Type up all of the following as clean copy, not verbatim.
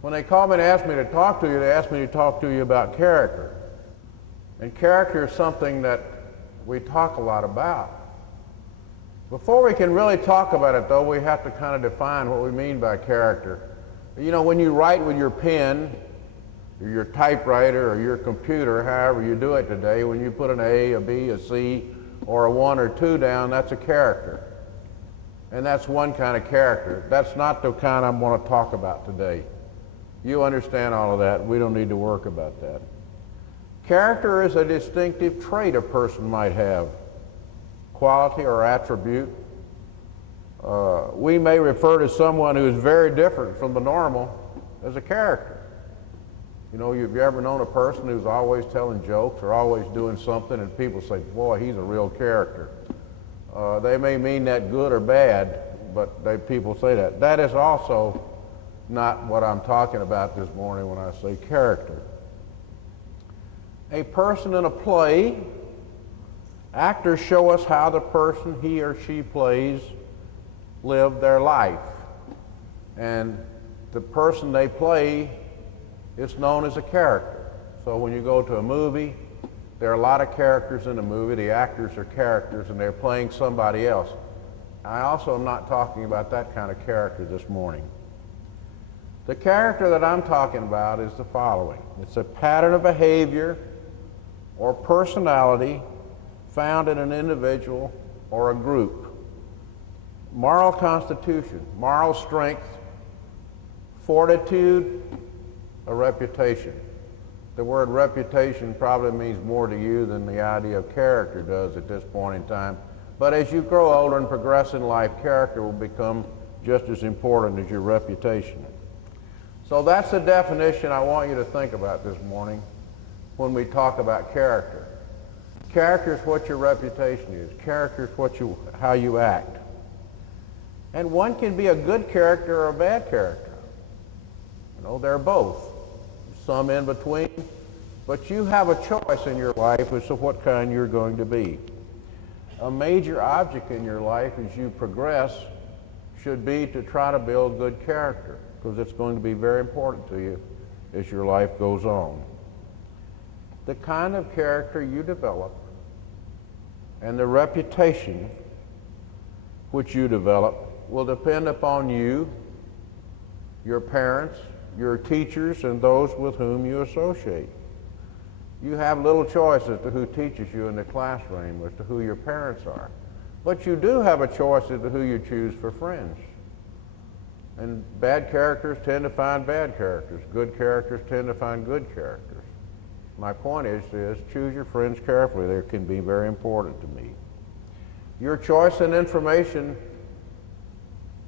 When they called me and asked me to talk to you, they asked me to talk to you about character. And character is something that we talk a lot about. Before we can really talk about it, though, we have to kind of define what we mean by character. You know, when you write with your pen, or your typewriter, or your computer, however you do it today, when you put an A, a B, a C, or a 1 or 2 down, that's a character. And that's one kind of character. That's not the kind I want to talk about today. You understand all of that. We don't need to work about that. Character is a distinctive trait a person might have, quality or attribute. We may refer to someone who is very different from the normal as a character. You know, have you ever known a person who's always telling jokes or always doing something and people say, boy, he's a real character? They may mean that good or bad, but people say that. That is also not what I'm talking about this morning when I say character. A person in a play, actors show us how the person he or she plays lived their life. And the person they play is known as a character. So when you go to a movie, there are a lot of characters in the movie. The actors are characters and they're playing somebody else. I also am not talking about that kind of character this morning. The character that I'm talking about is the following. It's a pattern of behavior or personality found in an individual or a group. Moral constitution, moral strength, fortitude, a reputation. The word reputation probably means more to you than the idea of character does at this point in time. But as you grow older and progress in life, character will become just as important as your reputation. So that's the definition I want you to think about this morning when we talk about character. Character is what your reputation is. Character is how you act. And one can be a good character or a bad character. You know, they're both. Some in between. But you have a choice in your life as to what kind you're going to be. A major object in your life as you progress should be to try to build good character, because it's going to be very important to you as your life goes on. The kind of character you develop and the reputation which you develop will depend upon you, your parents, your teachers, and those with whom you associate. You have little choice as to who teaches you in the classroom, as to who your parents are. But you do have a choice as to who you choose for friends. And bad characters tend to find bad characters. Good characters tend to find good characters. My point is choose your friends carefully. They can be very important to me. Your choice in information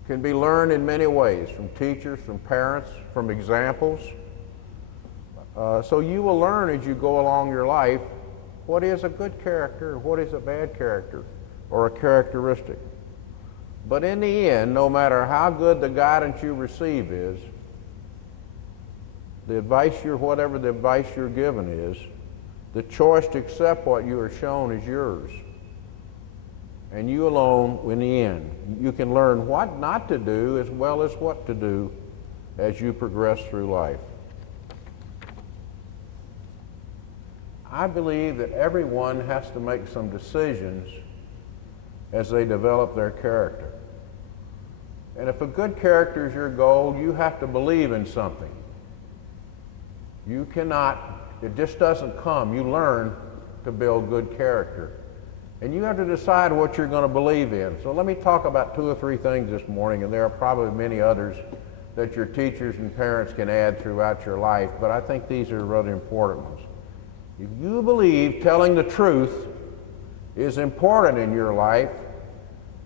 can be learned in many ways, from teachers, from parents, from examples. So you will learn as you go along your life what is a good character and what is a bad character or a characteristic. But in the end, no matter how good the guidance you receive is, whatever the advice you're given is, the choice to accept what you are shown is yours. And you alone, in the end, you can learn what not to do as well as what to do as you progress through life. I believe that everyone has to make some decisions as they develop their character. And if a good character is your goal, you have to believe in something. You cannot, it just doesn't come. You learn to build good character. And you have to decide what you're going to believe in. So let me talk about 2 or 3 things this morning, and there are probably many others that your teachers and parents can add throughout your life, but I think these are really important ones. If you believe telling the truth is important in your life,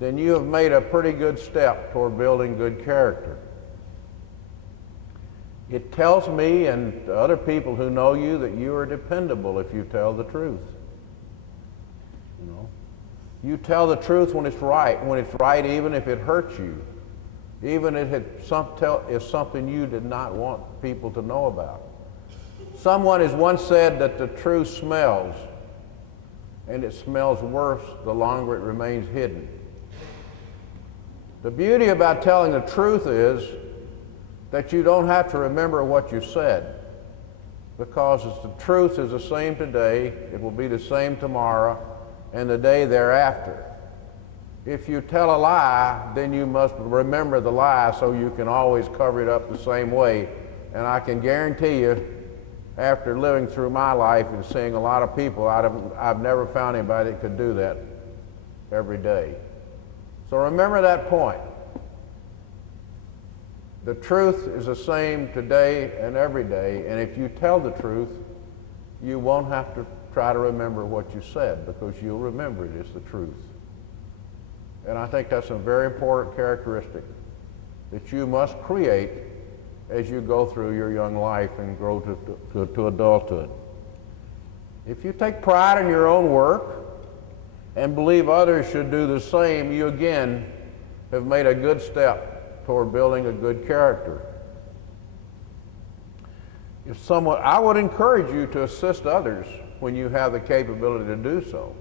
then you have made a pretty good step toward building good character. It tells me and other people who know you that you are dependable if you tell the truth. You know, you tell the truth when it's right even if it hurts you, even if it's something you did not want people to know about. Someone has once said that the truth smells, and it smells worse the longer it remains hidden. The beauty about telling the truth is that you don't have to remember what you said, because the truth is the same today, it will be the same tomorrow, and the day thereafter. If you tell a lie, then you must remember the lie so you can always cover it up the same way. And I can guarantee you, after living through my life and seeing a lot of people, I've never found anybody that could do that every day. So remember that point. The truth is the same today and every day, and if you tell the truth, you won't have to try to remember what you said, because you'll remember it is the truth. And I think that's a very important characteristic that you must create as you go through your young life and grow to adulthood. If you take pride in your own work and believe others should do the same, you again have made a good step toward building a good character. I would encourage you to assist others when you have the capability to do so.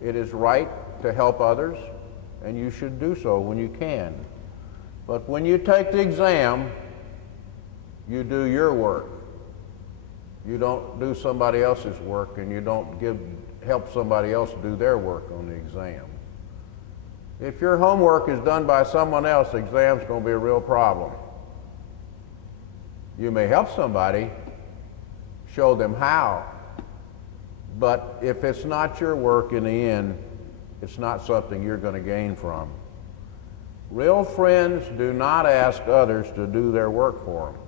It is right to help others, and you should do so when you can. But when you take the exam, you do your work. You don't do somebody else's work, and you don't help somebody else do their work on the exam. If your homework is done by someone else, the exam's going to be a real problem. You may help somebody, show them how, but if it's not your work in the end, it's not something you're going to gain from. Real friends do not ask others to do their work for them.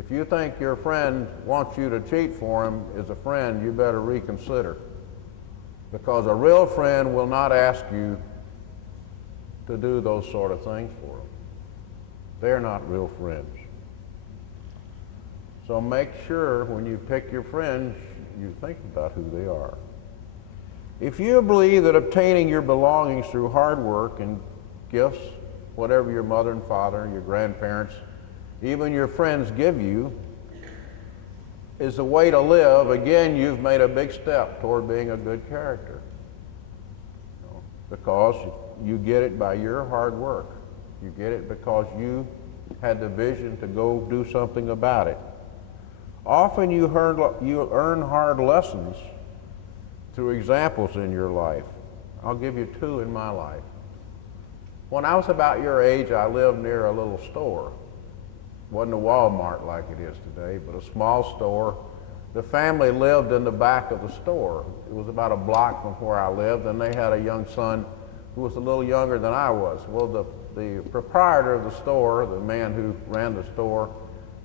If you think your friend wants you to cheat for him as a friend, you better reconsider. Because a real friend will not ask you to do those sort of things for them. They're not real friends. So make sure when you pick your friends, you think about who they are. If you believe that obtaining your belongings through hard work and gifts, whatever your mother and father, your grandparents, even your friends give you, is the way to live, again, you've made a big step toward being a good character. Because you get it by your hard work. You get it because you had the vision to go do something about it. Often you earn hard lessons through examples in your life. I'll give you two in my life. When I was about your age, I lived near a little store. It wasn't a Walmart like it is today, but a small store. The family lived in the back of the store. It was about a block from where I lived, and they had a young son who was a little younger than I was. Well, the proprietor of the store, the man who ran the store,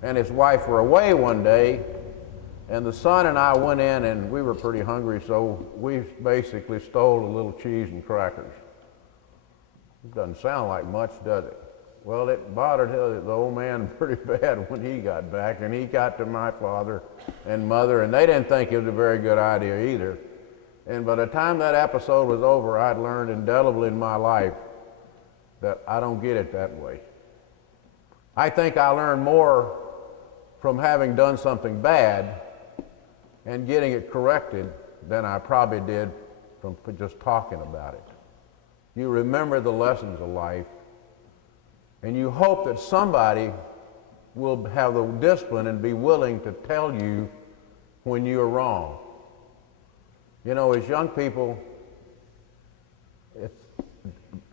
and his wife were away one day, and the son and I went in, and we were pretty hungry, so we basically stole a little cheese and crackers. It doesn't sound like much, does it? Well, it bothered the old man pretty bad when he got back, and he got to my father and mother, and they didn't think it was a very good idea either. And by the time that episode was over, I'd learned indelibly in my life that I don't get it that way. I think I learned more from having done something bad and getting it corrected than I probably did from just talking about it. You remember the lessons of life, and you hope that somebody will have the discipline and be willing to tell you when you're wrong. You know, as young people,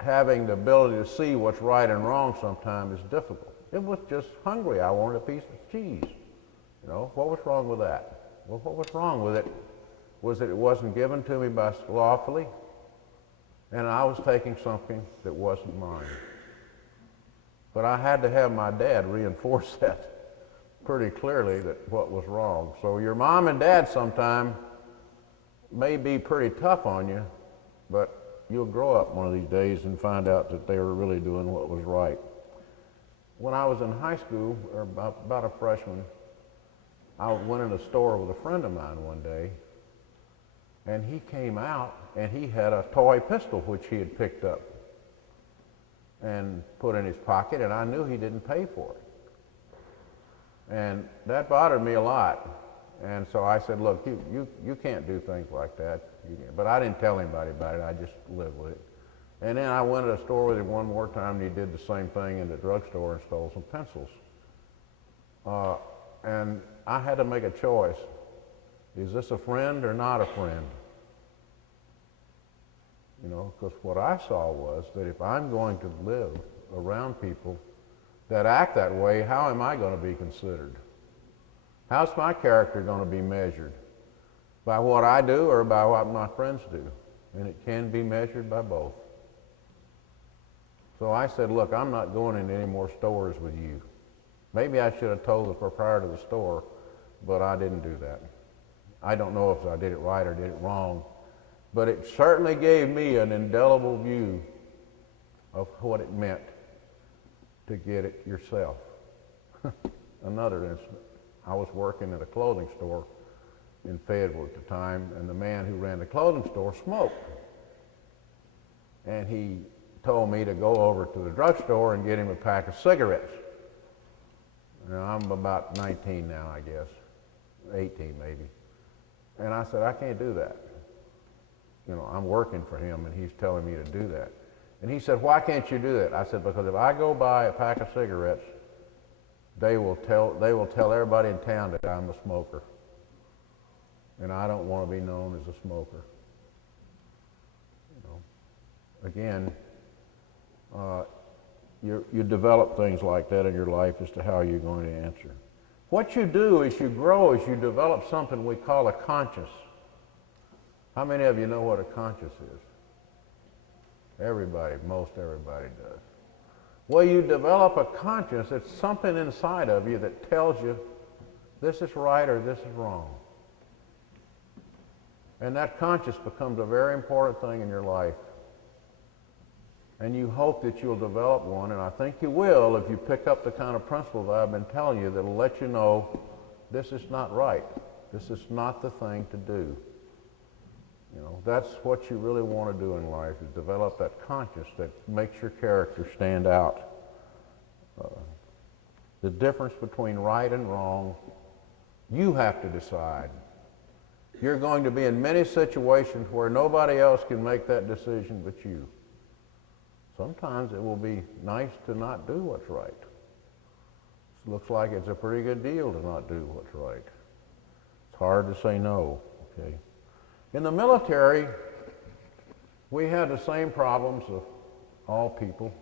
having the ability to see what's right and wrong sometimes is difficult. It was just hungry. I wanted a piece of cheese. You know, what was wrong with that? Well, what was wrong with it was that it wasn't given to me lawfully, and I was taking something that wasn't mine. But I had to have my dad reinforce that pretty clearly, that what was wrong. So your mom and dad sometime may be pretty tough on you, but you'll grow up one of these days and find out that they were really doing what was right. When I was in high school, or about a freshman, I went in a store with a friend of mine one day, and he came out and he had a toy pistol which he had picked up and put in his pocket, and I knew he didn't pay for it. And that bothered me a lot. And so I said, look, you can't do things like that. But I didn't tell anybody about it. I just lived with it. And then I went to a store with him one more time, and he did the same thing in the drugstore and stole some pencils. And I had to make a choice. Is this a friend or not a friend? You know, because what I saw was that if I'm going to live around people that act that way, how am I going to be considered? How's my character going to be measured? By what I do or by what my friends do? And it can be measured by both. So I said, look, I'm not going into any more stores with you. Maybe I should have told the proprietor of the store, but I didn't do that. I don't know if I did it right or did it wrong, but it certainly gave me an indelible view of what it meant to get it yourself. Another incident. I was working at a clothing store in Fayetteville at the time, and the man who ran the clothing store smoked. And he told me to go over to the drugstore and get him a pack of cigarettes. Now, I'm about 19 now, I guess, 18 maybe. And I said, I can't do that. You know, I'm working for him, and he's telling me to do that. And he said, why can't you do that? I said, because if I go buy a pack of cigarettes, they will tell everybody in town that I'm a smoker. And I don't want to be known as a smoker. You know, again, you develop things like that in your life as to how you're going to answer. What you do as you grow is you develop something we call a conscience. How many of you know what a conscience is? Everybody, most everybody does. Well, you develop a conscience. It's something inside of you that tells you this is right or this is wrong. And that conscience becomes a very important thing in your life. And you hope that you'll develop one, and I think you will if you pick up the kind of principles I've been telling you that'll let you know this is not right. This is not the thing to do. You know, that's what you really want to do in life, is develop that conscience that makes your character stand out. The difference between right and wrong, you have to decide. You're going to be in many situations where nobody else can make that decision but you. Sometimes it will be nice to not do what's right. It looks like it's a pretty good deal to not do what's right. It's hard to say no, okay? In the military, we had the same problems of all people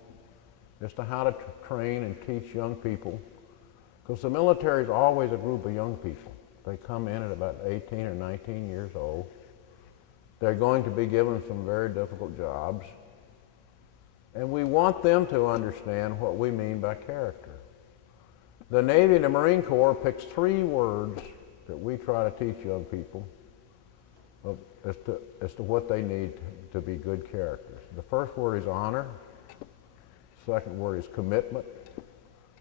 as to how to train and teach young people, because the military is always a group of young people. They come in at about 18 or 19 years old. They're going to be given some very difficult jobs. And we want them to understand what we mean by character. The Navy and the Marine Corps picks 3 words that we try to teach young people as to what they need to be good characters. The first word is honor. The second word is commitment.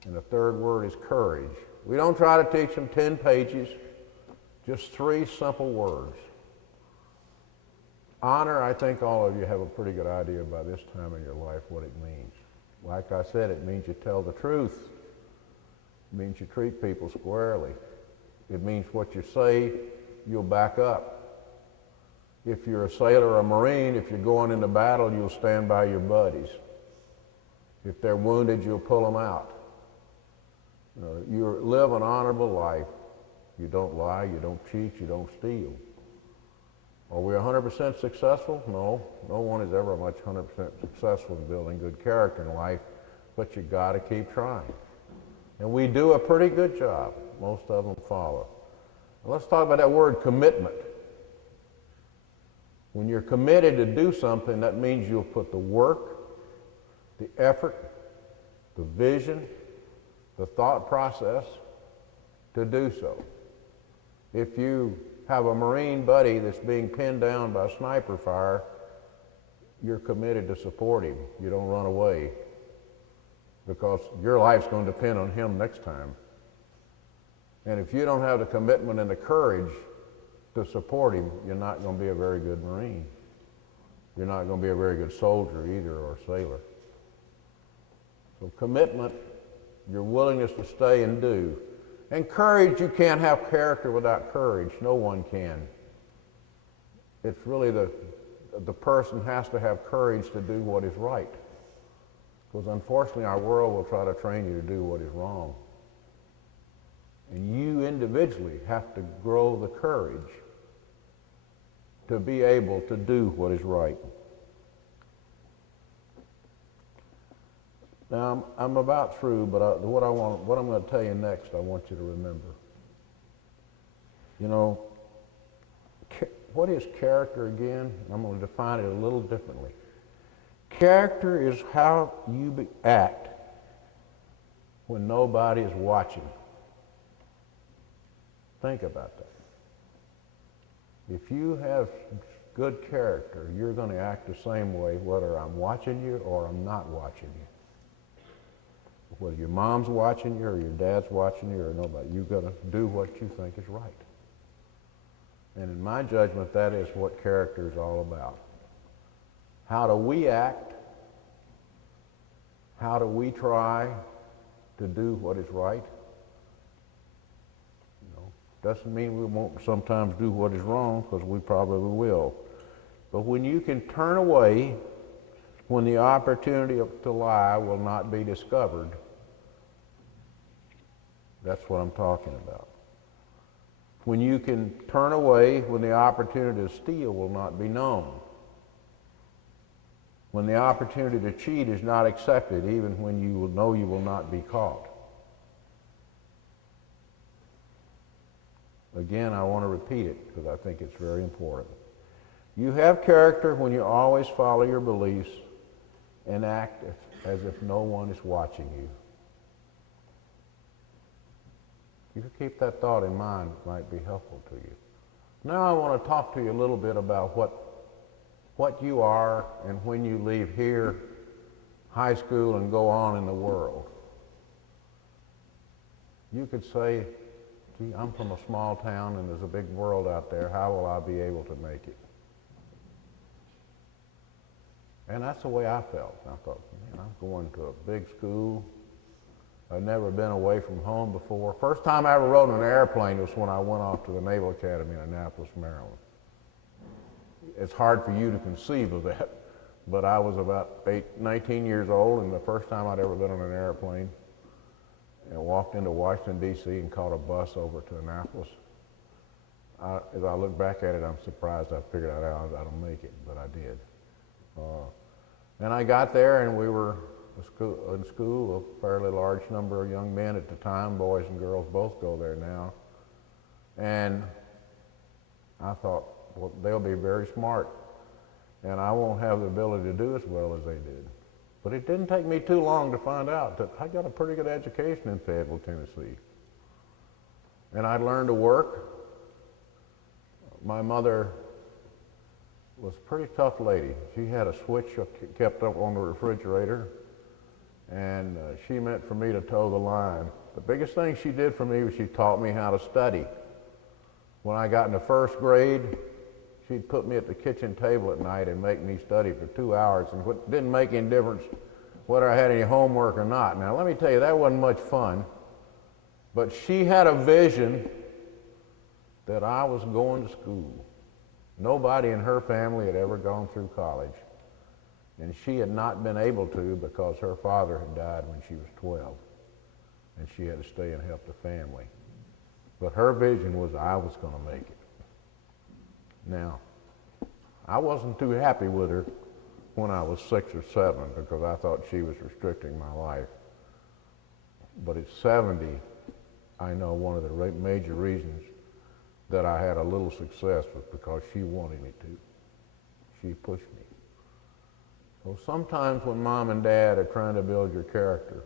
And the third word is courage. We don't try to teach them 10 pages, just 3 simple words. Honor, I think all of you have a pretty good idea by this time in your life what it means. Like I said, it means you tell the truth. It means you treat people squarely. It means what you say, you'll back up. If you're a sailor or a Marine, if you're going into battle, you'll stand by your buddies. If they're wounded, you'll pull them out. You live an honorable life. You don't lie, you don't cheat, you don't steal. Are we 100% successful? No. No one is ever much 100% successful in building good character in life, but you got to keep trying. And we do a pretty good job. Most of them follow. Now let's talk about that word commitment. When you're committed to do something, that means you'll put the work, the effort, the vision, the thought process to do so. If you have a Marine buddy that's being pinned down by sniper fire, you're committed to support him. You don't run away, because your life's going to depend on him next time. And if you don't have the commitment and the courage to support him, you're not going to be a very good Marine. You're not going to be a very good soldier either, or sailor. So commitment, your willingness to stay and do. And courage, you can't have character without courage. No one can. It's really the person has to have courage to do what is right. Because unfortunately, our world will try to train you to do what is wrong. And you individually have to grow the courage to be able to do what is right. Now, I'm about through, but what I'm going to tell you next, I want you to remember. You know, what is character again? I'm going to define it a little differently. Character is how you act when nobody is watching. Think about that. If you have good character, you're going to act the same way whether I'm watching you or I'm not watching you. Whether your mom's watching you or your dad's watching you or nobody, you've got to do what you think is right. And in my judgment, that is what character is all about. How do we act? How do we try to do what is right? Doesn't mean we won't sometimes do what is wrong, because we probably will. But when you can turn away when the opportunity to lie will not be discovered, that's what I'm talking about. When you can turn away when the opportunity to steal will not be known. When the opportunity to cheat is not accepted, even when you will know you will not be caught. Again, I want to repeat it because I think it's very important. You have character when you always follow your beliefs and act as if no one is watching you. You can keep that thought in mind. It might be helpful to you. Now I want to talk to you a little bit about what you are and when you leave here, high school, and go on in the world. You could say, gee, I'm from a small town and there's a big world out there. How will I be able to make it? And that's the way I felt. I thought, man, I'm going to a big school. I've never been away from home before. First time I ever rode in an airplane was when I went off to the Naval Academy in Annapolis, Maryland. It's hard for you to conceive of that, but I was about 19 years old, and the first time I'd ever been on an airplane, and walked into Washington, D.C. and caught a bus over to Annapolis. As I look back at it, I'm surprised I figured out how I don't make it, but I did. And I got there, and we were in school, a fairly large number of young men at the time, boys and girls both go there now. And I thought, well, they'll be very smart, and I won't have the ability to do as well as they did. But it didn't take me too long to find out that I got a pretty good education in Fayetteville, Tennessee. And I'd learned to work. My mother was a pretty tough lady. She had a switch kept up on the refrigerator, and she meant for me to toe the line. The biggest thing she did for me was she taught me how to study. When I got into first grade, she'd put me at the kitchen table at night and make me study for 2 hours, and it didn't make any difference whether I had any homework or not. Now, let me tell you, that wasn't much fun, but she had a vision that I was going to school. Nobody in her family had ever gone through college, and she had not been able to because her father had died when she was 12, and she had to stay and help the family. But her vision was I was going to make it. Now, I wasn't too happy with her when I was 6 or 7 because I thought she was restricting my life. But at 70, I know one of the major reasons that I had a little success was because she wanted me to. She pushed me. So sometimes when mom and dad are trying to build your character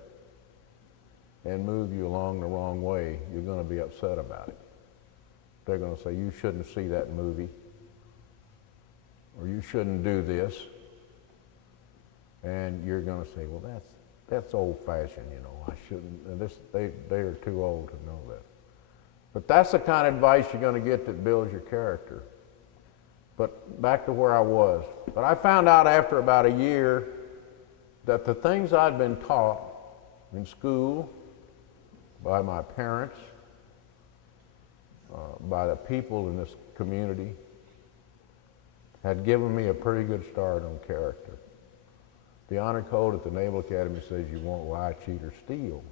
and move you along the wrong way, you're going to be upset about it. They're going to say, you shouldn't see that movie, or you shouldn't do this. And you're going to say, well, that's old-fashioned, you know, I shouldn't, and they are too old to know that. But that's the kind of advice you're going to get that builds your character. But back to where I was. But I found out after about a year that the things I'd been taught in school, by my parents, by the people in this community, had given me a pretty good start on character. The honor code at the Naval Academy says you won't lie, cheat, or steal.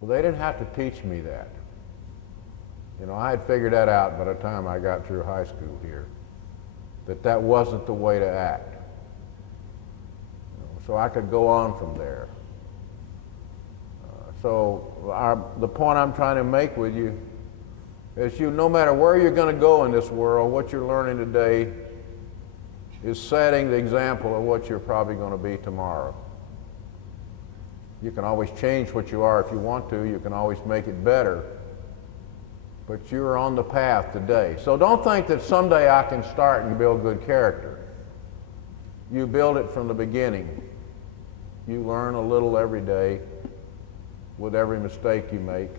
Well, they didn't have to teach me that. You know, I had figured that out by the time I got through high school here, that that wasn't the way to act. You know, so I could go on from there. The point I'm trying to make with you is no matter where you're going to go in this world, what you're learning today is setting the example of what you're probably going to be tomorrow. You can always change what you are if you want to. You can always make it better. But you're on the path today. So don't think that someday I can start and build good character. You build it from the beginning. You learn a little every day with every mistake you make,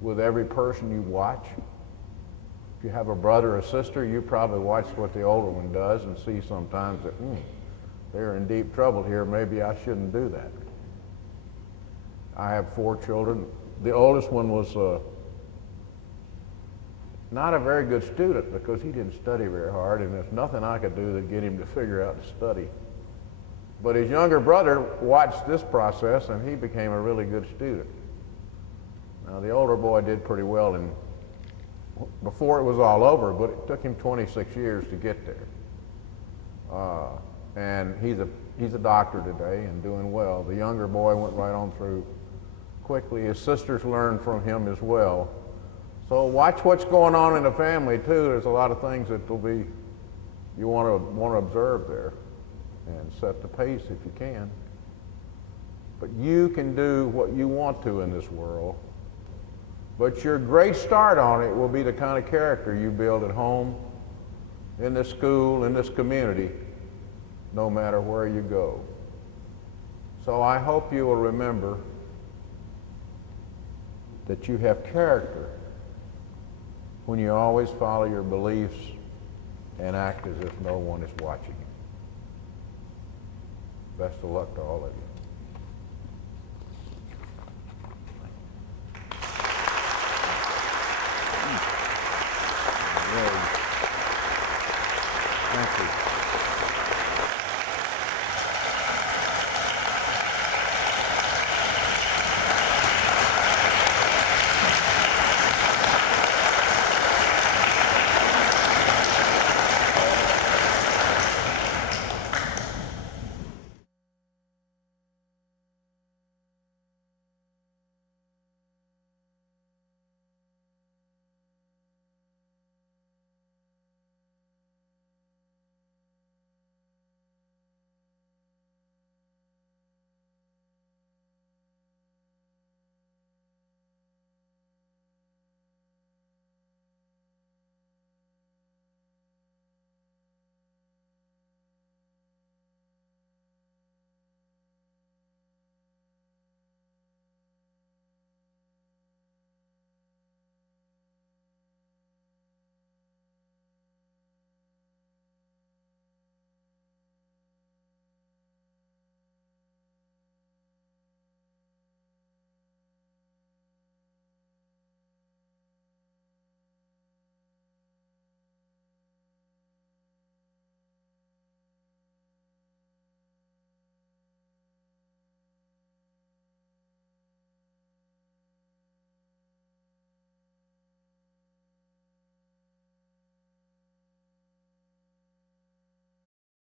with every person you watch. If you have a brother or sister, you probably watch what the older one does and see sometimes that, they're in deep trouble here, maybe I shouldn't do that. I have 4 children. The oldest one was not a very good student because he didn't study very hard, and there's nothing I could do to get him to figure out to study. But his younger brother watched this process, and he became a really good student. Now, the older boy did pretty well before it was all over, but it took him 26 years to get there. And he's a doctor today and doing well. The younger boy went right on through quickly. His sisters learned from him as well. So watch what's going on in the family too. There's a lot of things that you want to observe there and set the pace if you can. But you can do what you want to in this world. But your great start on it will be the kind of character you build at home, in this school, in this community, no matter where you go. So I hope you will remember that you have character when you always follow your beliefs and act as if no one is watching you. Best of luck to all of you. Thank you.